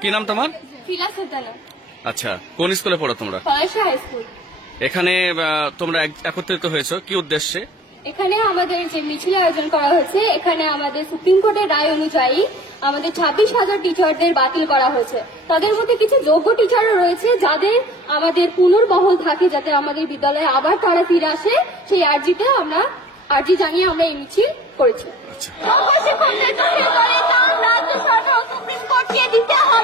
কি নাম তোমার? ফিলা সুলতানা। আচ্ছা, কোন স্কুলে পড়ো তোমরা? Palasha high school. এখানে তোমরা একত্রিত হয়েছো কি উদ্দেশ্যে? এখানে আমাদের যে মিছিল আয়োজন করা হয়েছে, এখানে আমাদের সুপ্রিম কোর্টের রায় অনুযায়ী আমাদের 26,000 টিচারদের বাতিল করা হয়েছে। তাদের মধ্যে কিছু যোগ্য টিচারও রয়েছে যাদের আমাদের পুনর্বহাল থাকে, যাতে আমাদের বিদ্যালয়ে আবার তারা ফিরে আসে। সেই আর্জি জানিয়ে আমরা এই মিছিল করেছি। আচ্ছা। রাজ্য সরকার ও সুপ্রিম কোর্টকে দিতে হবে।